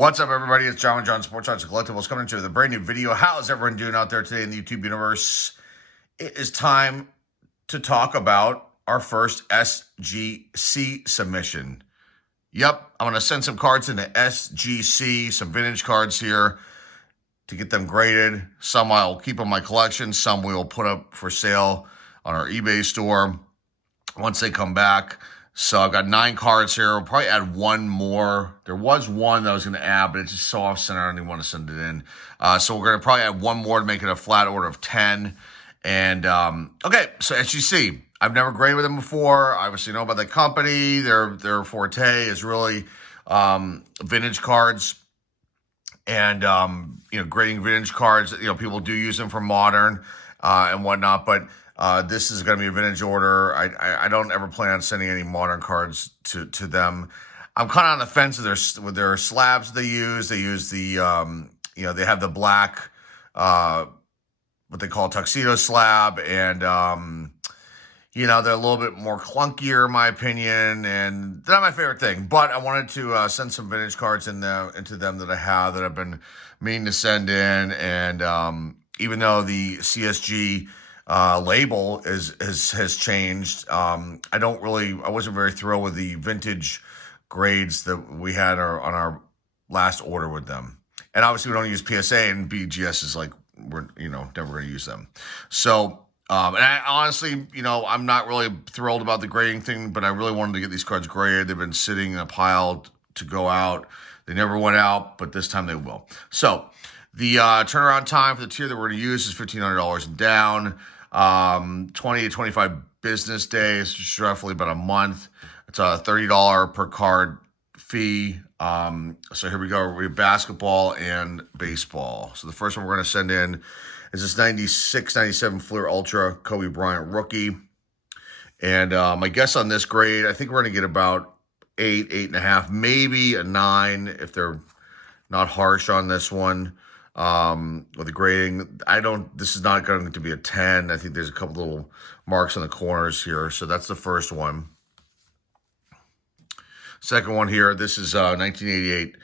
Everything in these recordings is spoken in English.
What's up, everybody? It's John Sports Arts and Collectibles coming to you with a brand new video. How's everyone doing out there today in the YouTube universe? It is time to talk about our first SGC submission. Yep, I'm going to send some cards into SGC, some vintage cards here to get them graded. Some I'll keep in my collection. Some we'll put up for sale on our eBay store once they come back. So I've got 9 cards here. We'll probably add one more. There was one that I was going to add, but it's just so off-center, I don't even want to send it in. So we're going to probably add one more to make it a flat order of 10. And, okay, so as you see, I've never graded with them before. I obviously know about the company. Their forte is really vintage cards. And, grading vintage cards. People do use them for modern and whatnot, but this is going to be a vintage order. I don't ever plan on sending any modern cards to them. I'm kind of on the fence with their slabs they use. They use the, they have the black, what they call tuxedo slab. And, they're a little bit more clunkier, in my opinion. And they're not my favorite thing. But I wanted to send some vintage cards into them that I have that I've been meaning to send in. And even though the CSG label has changed. I wasn't very thrilled with the vintage grades that we had on our last order with them. And obviously we don't use PSA, and BGS is like, we're, never going to use them. So, and I honestly, I'm not really thrilled about the grading thing, but I really wanted to get these cards graded. They've been sitting in a pile to go out. They never went out, but this time they will. So the turnaround time for the tier that we're going to use is $1,500 and down. 20 to 25 business days, which is roughly about a month. It's a $30 per card fee. So here we go. We have basketball and baseball. So the first one we're going to send in is this 96-97 Fleer Ultra Kobe Bryant rookie. And my guess on this grade, I think we're going to get about 8.5, maybe a 9 if they're not harsh on this one. With the grading, this is not going to be a 10. I think there's a couple little marks on the corners here. So that's the first one. Second one here, this is 1988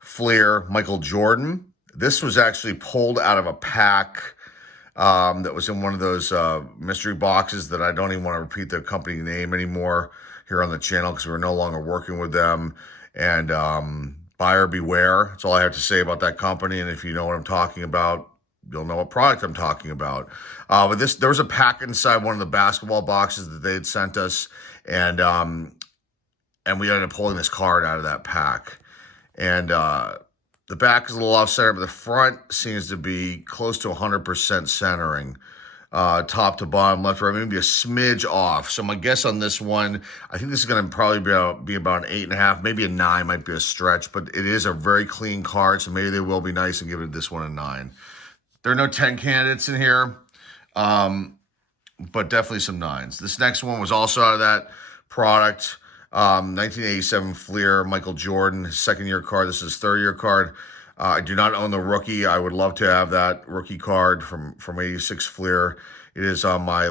Fleer Michael Jordan. This was actually pulled out of a pack that was in one of those mystery boxes that I don't even want to repeat the company name anymore here on the channel because we're no longer working with them. And buyer beware. That's all I have to say about that company. And if you know what I'm talking about, you'll know what product I'm talking about. But there was a pack inside one of the basketball boxes that they had sent us. And we ended up pulling this card out of that pack. And the back is a little off center, but the front seems to be close to 100% centering. Top to bottom, left to right, maybe a smidge off. So my guess on this one, I think this is going to probably be about an 8.5, maybe a 9 might be a stretch, but it is a very clean card, so maybe they will be nice and give this one a 9. There are no 10 candidates in here, but definitely some 9s. This next one was also out of that product, 1987 Fleer Michael Jordan, second-year card. This is third-year card. I do not own the rookie. I would love to have that rookie card from 86 Fleer. It is on my,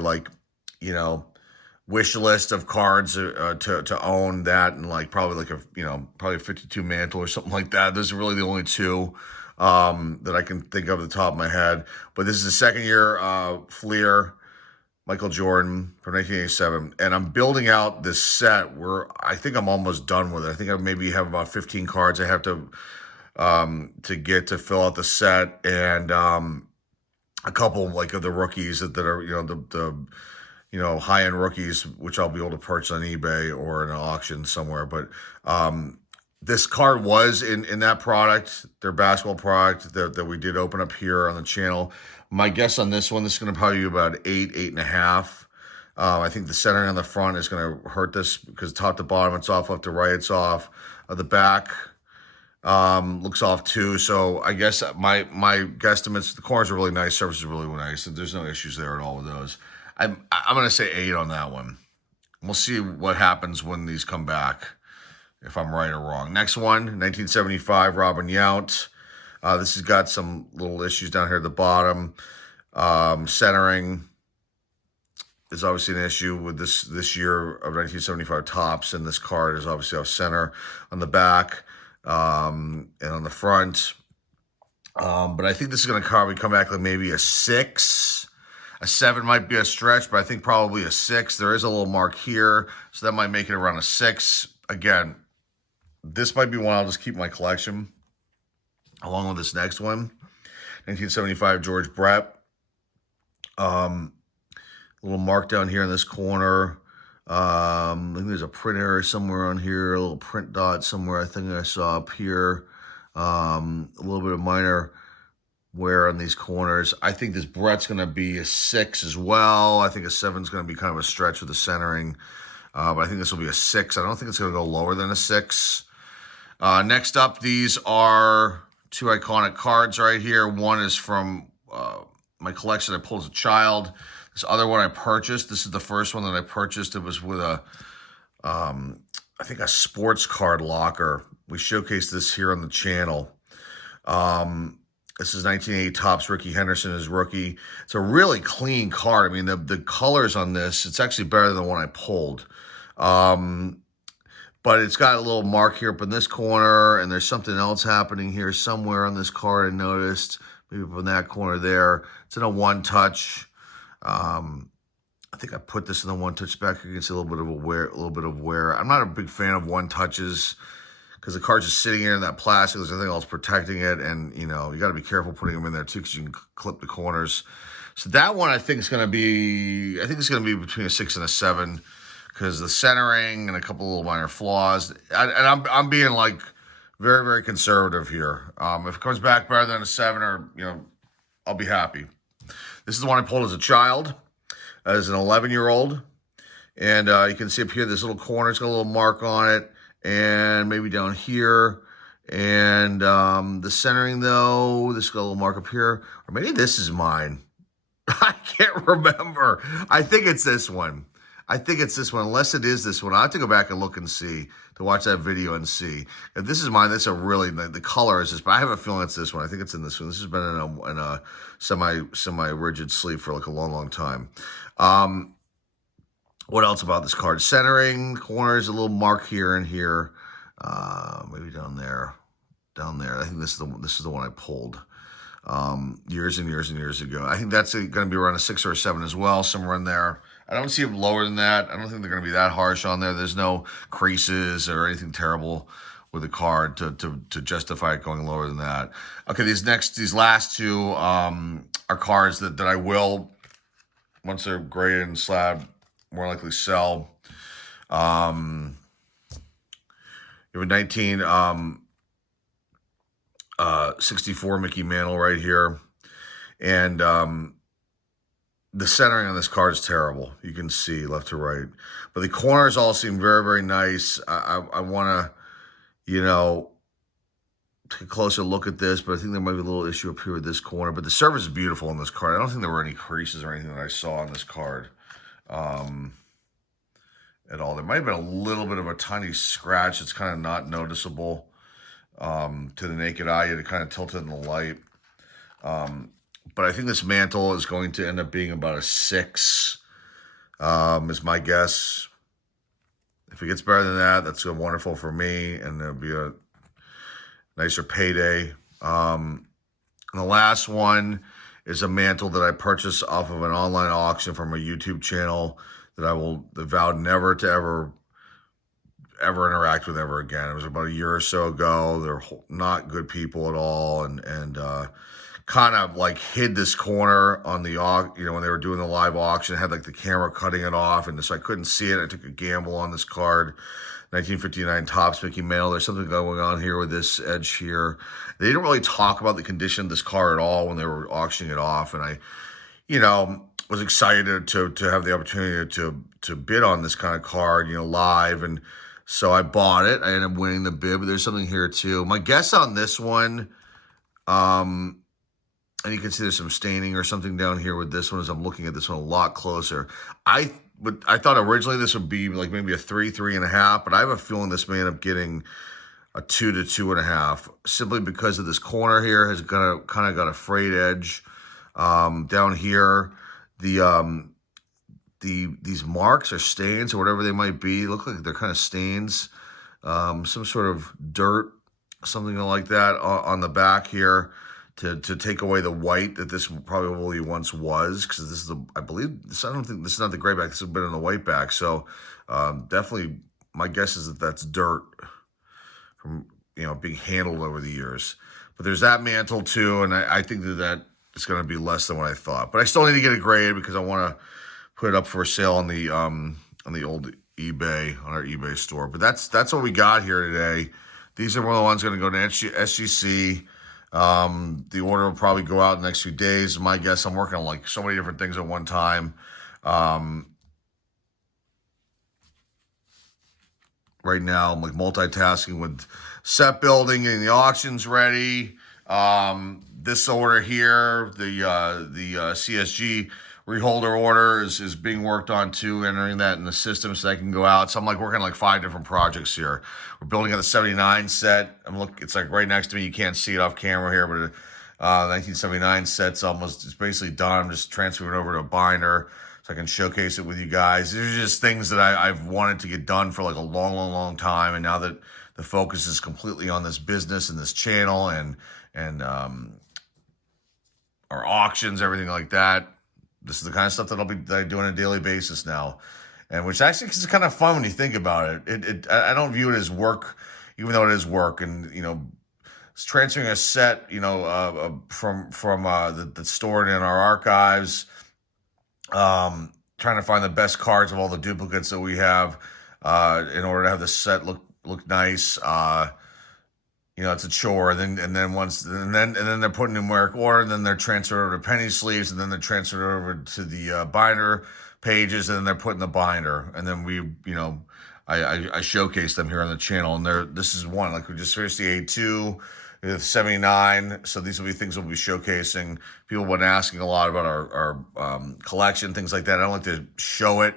wish list of cards to own that, and probably a 52 Mantle or something like that. Those are really the only two that I can think of at the top of my head. But this is the second year Fleer Michael Jordan from 1987, and I'm building out this set where I think I'm almost done with it. I think I maybe have about 15 cards I have to get to fill out the set, and a couple of the rookies that are the high-end rookies, which I'll be able to purchase on eBay or in an auction somewhere. But this card was in that product, their basketball product that we did open up here on the channel. My guess on this one, this is going to probably be about 8.5. I think the centering on the front is going to hurt this because top to bottom it's off, left to right it's off. The back looks off too. So I guess my guesstimates, the corners are really nice, surface is really nice. There's no issues there at all with those. I'm going to say 8 on that one. We'll see what happens when these come back, if I'm right or wrong. Next one, 1975 Robin Yount. This has got some little issues down here at the bottom. Centering is obviously an issue with this year of 1975 tops, and this card is obviously off center on the back. and on the front. But I think this is going to probably come back like maybe a 6. A 7 might be a stretch, but I think probably a 6. There is a little mark here, so that might make it around a 6. Again, this might be one I'll just keep in my collection, along with this next one. 1975 George Brett. A little mark down here in this corner. I think there's a print error somewhere on here, a little print dot somewhere I think I saw up here. A little bit of minor wear on these corners. I think this Brett's going to be a 6 as well. I think a 7 is going to be kind of a stretch with the centering. But I think this will be a 6. I don't think it's going to go lower than a 6. Next up, these are 2 iconic cards right here. One is from my collection I pulled as a child. This other one I purchased. This is the first one that I purchased. It was with a, I think a sports card locker. We showcased this here on the channel. This is 1980 Topps Ricky Henderson as rookie. It's a really clean card. I mean, the colors on this, it's actually better than the one I pulled. But it's got a little mark here up in this corner, and there's something else happening here somewhere on this card I noticed. Maybe up in that corner there. It's in a one-touch. I think I put this in the one-touch back. You can see a little bit of wear. I'm not a big fan of one-touches because the card's just sitting here in that plastic. There's nothing else protecting it, and you know you got to be careful putting them in there too because you can clip the corners. So that one I think is going to be. I think it's going to be between a 6 and a 7 because the centering and a couple little minor flaws. And I'm being like very, very conservative here. If it comes back better than a 7, or I'll be happy. This is the one I pulled as a child, as an 11-year-old. And you can see up here, this little corner, it's got a little mark on it. And maybe down here. And the centering, though, this got a little mark up here. Or maybe this is mine. I can't remember. I think it's this one. Unless it is this one. I'll have to go back and look and see, to watch that video and see. If this is mine, that's a really, the color is this, but I have a feeling it's this one. I think it's in this one. This has been in a semi-rigid sleeve for like a long, long time. What else about this card? Centering, corners, a little mark here and here. Maybe down there. I think this is the one I pulled years and years and years ago. I think that's going to be around a 6 or a 7 as well, somewhere in there. I don't see them lower than that. I don't think they're going to be that harsh on there. There's no creases or anything terrible with the card to justify it going lower than that. Okay, these last 2 are cards that I will, once they're graded and slabbed, more likely sell. You have a 1964 Mickey Mantle right here. And the centering on this card is terrible. You can see left to right. But the corners all seem very, very nice. I want to, take a closer look at this, but I think there might be a little issue up here with this corner. But the surface is beautiful on this card. I don't think there were any creases or anything that I saw on this card at all. There might have been a little bit of a tiny scratch. It's kind of not noticeable to the naked eye. You had to kind of tilt it in the light. But I think this Mantle is going to end up being about a 6, is my guess. If it gets better than that, that's wonderful for me, and it'll be a nicer payday. And the last one is a Mantle that I purchased off of an online auction from a YouTube channel that I vowed never to ever interact with ever again. It was about a year or so ago. They're not good people at all, and kind of like hid this corner on the when they were doing the live auction. It had like the camera cutting it off, and so I couldn't see it. I took a gamble on this card. 1959 Topps Mickey Mantle. There's something going on here with this edge here. They didn't really talk about the condition of this card at all when they were auctioning it off, and I was excited to have the opportunity to bid on this kind of card, live, and so I bought it. I ended up winning the bid, but there's something here too. My guess on this one, and you can see there's some staining or something down here with this one as I'm looking at this one a lot closer. I thought originally this would be like maybe a 3, 3.5, but I have a feeling this may end up getting a 2 to 2.5, simply because of this corner here has kind of got a frayed edge. Down here, these marks or stains or whatever they might be look like they're kind of stains, some sort of dirt something like that on the back here to take away the white that this probably once was, because this is I believe this, I don't think this is not the gray back. This has been in the white back. So definitely, my guess is that that's dirt from being handled over the years. But there's that mantle too, and I think that it's going to be less than what I thought. But I still need to get it graded because I want to put it up for sale on the old eBay, on our eBay store. But that's what we got here today. These are one of the ones going to go to SGC. The order will probably go out in the next few days. My guess, I'm working on like so many different things at one time. Right now, I'm like multitasking with set building and the auctions ready. This order here, the CSG reholder order is being worked on too, entering that in the system so that can go out. So I'm like working on like 5 different projects here. We're building on the 79 set. It's like right next to me. You can't see it off camera here, but 1979 set's it's basically done. I'm just transferring it over to a binder so I can showcase it with you guys. These are just things that I've wanted to get done for like a long time. And now that the focus is completely on this business and this channel and our auctions, everything like that, this is the kind of stuff that I do on a daily basis now, and which actually is kind of fun when you think about it. I don't view it as work, even though it is work. And it's transferring a set, from that's stored in our archives. Trying to find the best cards of all the duplicates that we have, in order to have the set look nice. It's a chore, and then they're put in numeric order, and then they're transferred over to penny sleeves, and then they're transferred over to the binder pages, and then they're put in the binder, and then I showcase them here on the channel, and this is one, like we just finished the A2, we have 79, so these will be things we'll be showcasing. People have been asking a lot about our collection, things like that. I don't like to show it,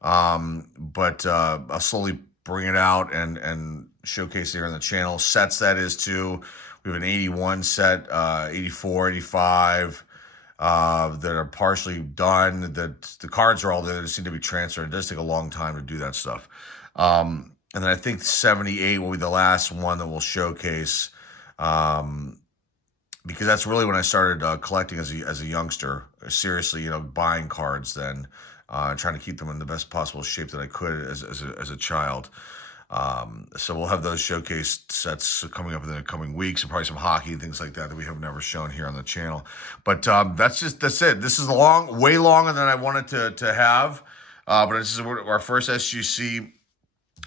but I'll slowly bring it out and showcase it here on the channel. Sets, that is too. We have an 81 set, 84, 85 that are partially done. The cards are all there. They just need to be transferred. It does take a long time to do that stuff. And then I think 78 will be the last one that we'll showcase, because that's really when I started collecting as a youngster. Seriously, buying cards then, trying to keep them in the best possible shape that I could as a child. So we'll have those showcase sets coming up in the coming weeks, and probably some hockey and things like that we have never shown here on the channel. But that's it. This is way longer than I wanted to have. But this is what our first SGC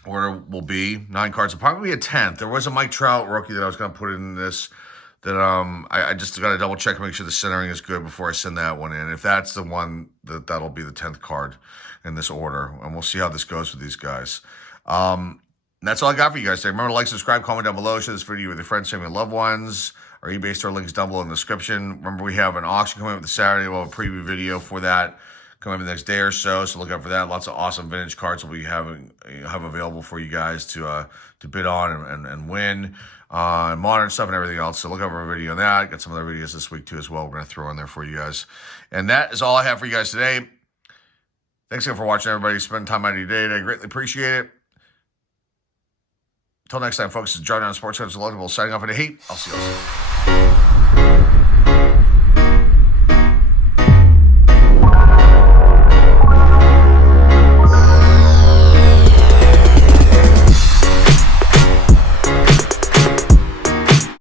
order will be. 9 cards, probably a 10th. There was a Mike Trout rookie that I was going to put in this. That I just got to double check and make sure the centering is good before I send that one in. If that's the one, that'll be the 10th card in this order, and we'll see how this goes with these guys. That's all I got for you guys today. Remember to like, subscribe, comment down below, share this video with your friends, family, and loved ones. Our eBay store link is down below in the description. Remember, we have an auction coming up this Saturday. We'll have a preview video for that coming up in the next day or so look out for that. Lots of awesome vintage cards we'll be have available for you guys to bid on and win. Modern stuff and everything else. So look out for a video on that. Got some other videos this week too as well. We're going to throw in there for you guys. And that is all I have for you guys today. Thanks again for watching, everybody. Spending time out of your day. I greatly appreciate it. Until next time, folks, this is John on Sports Cards Collectibles signing off in the heat. I'll see you all soon.